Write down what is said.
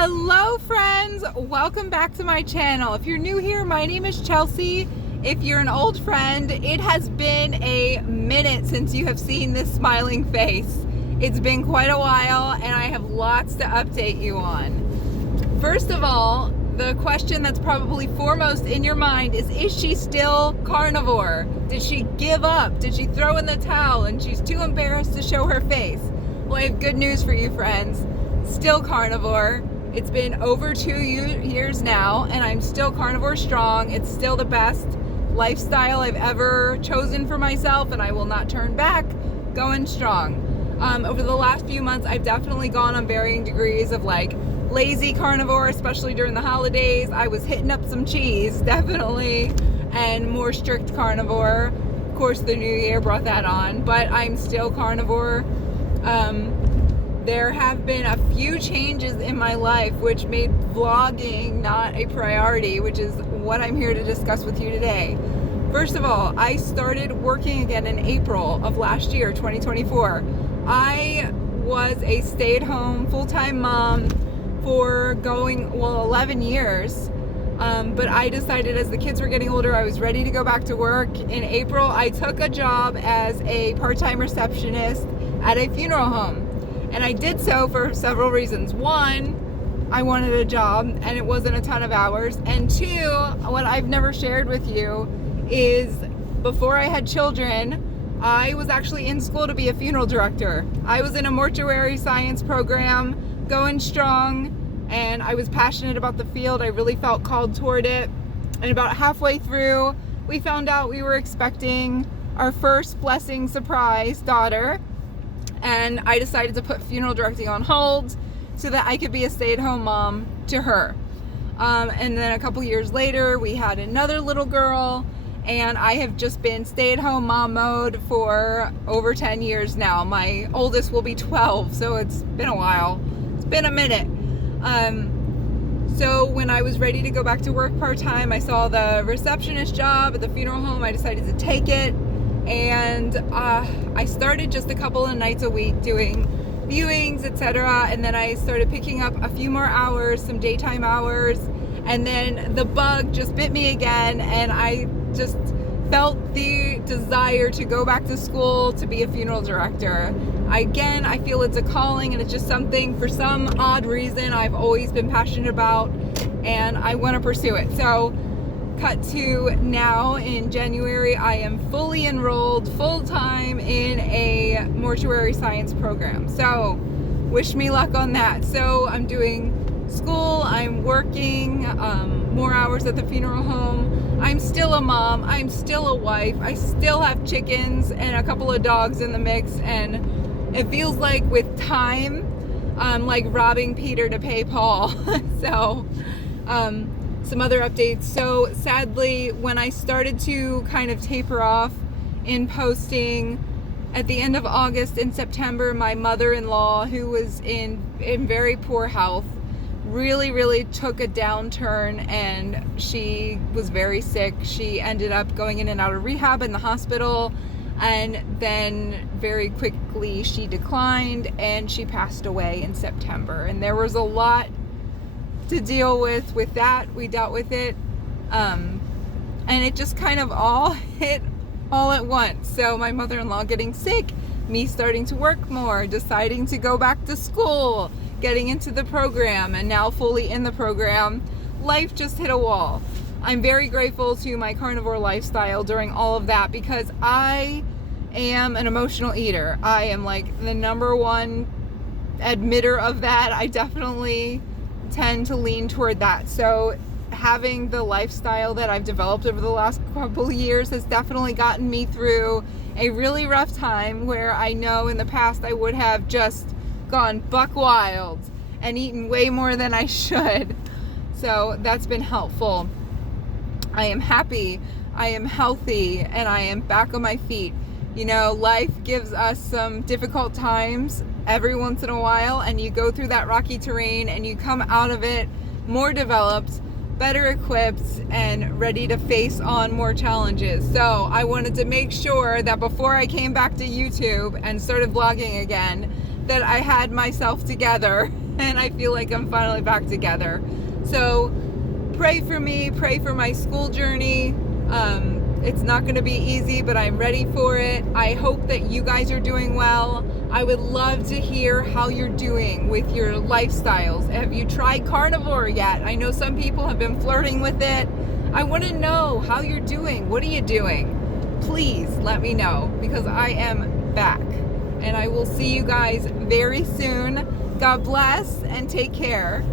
Hello friends, welcome back to my channel. If you're new here, my name is Chelsea. If you're an old friend, it has been a minute since you have seen this smiling face. It's been quite a while and I have lots to update you on. First of all, the question that's probably foremost in your mind is she still carnivore? Did she give up? Did she throw in the towel and she's too embarrassed to show her face? Well, I have good news for you friends. Still carnivore. It's been over 2 years now and I'm still carnivore strong. It's still the best lifestyle I've ever chosen for myself and I will not turn back, going strong. Over the last few months, I've definitely gone on varying degrees of like lazy carnivore, especially during the holidays. I was hitting up some cheese, definitely, and more strict carnivore. Of course, the new year brought that on, but I'm still carnivore. There have been a few changes in my life which made vlogging not a priority, which is what I'm here to discuss with you today. First of all, I started working again in April of last year, 2024. I was a stay-at-home full-time mom for 11 years. But I decided as the kids were getting older, I was ready to go back to work. In April, I took a job as a part-time receptionist at a funeral home. And I did so for several reasons. One, I wanted a job and it wasn't a ton of hours. And two, what I've never shared with you is before I had children, I was actually in school to be a funeral director. I was in a mortuary science program, going strong, and I was passionate about the field. I really felt called toward it. And about halfway through, we found out we were expecting our first blessing surprise daughter. And I decided to put funeral directing on hold so that I could be a stay-at-home mom to her. And then a couple years later, we had another little girl, and I have just been stay-at-home mom mode for over 10 years now. My oldest will be 12, so it's been a while. It's been a minute. So when I was ready to go back to work part-time, I saw the receptionist job at the funeral home. I decided to take it. And I started just a couple of nights a week doing viewings, etc. And then I started picking up a few more hours, some daytime hours. And then the bug just bit me again. And I just felt the desire to go back to school to be a funeral director. Again, I feel it's a calling and it's just something for some odd reason I've always been passionate about. And I want to pursue it. So cut to now in January, I am fully enrolled full-time in a mortuary science program. So wish me luck on that. So I'm doing school, I'm working more hours at the funeral home. I'm still a mom, I'm still a wife, I still have chickens and a couple of dogs in the mix, and it feels like with time, I'm like robbing Peter to pay Paul. So some other updates. So sadly, when I started to kind of taper off in posting at the end of August and September, my mother-in-law, who was in very poor health, really took a downturn and she was very sick. She ended up going in and out of rehab in the hospital, and then very quickly she declined and she passed away in September. And there was a lot to deal with that. We dealt with it, and it just kind of all hit all at once. So my mother-in-law getting sick, me starting to work more, deciding to go back to school, getting into the program, and now fully in the program, life just hit a wall. I'm very grateful to my carnivore lifestyle during all of that because I am an emotional eater. I am like the number one admitter of that. I definitely tend to lean toward that. So having the lifestyle that I've developed over the last couple of years has definitely gotten me through a really rough time where I know in the past I would have just gone buck wild and eaten way more than I should. So that's been helpful. I am happy, I am healthy, and I am back on my feet. You know, life gives us some difficult times every once in a while, and you go through that rocky terrain and you come out of it more developed, better equipped, and ready to face on more challenges. So I wanted to make sure that before I came back to YouTube and started vlogging again, that I had myself together and I feel like I'm finally back together. So pray for me, pray for my school journey. It's not going to be easy, but I'm ready for it. I hope that you guys are doing well. I would love to hear how you're doing with your lifestyles. Have you tried carnivore yet? I know some people have been flirting with it. I want to know how you're doing. What are you doing? Please let me know, because I am back. And I will see you guys very soon. God bless and take care.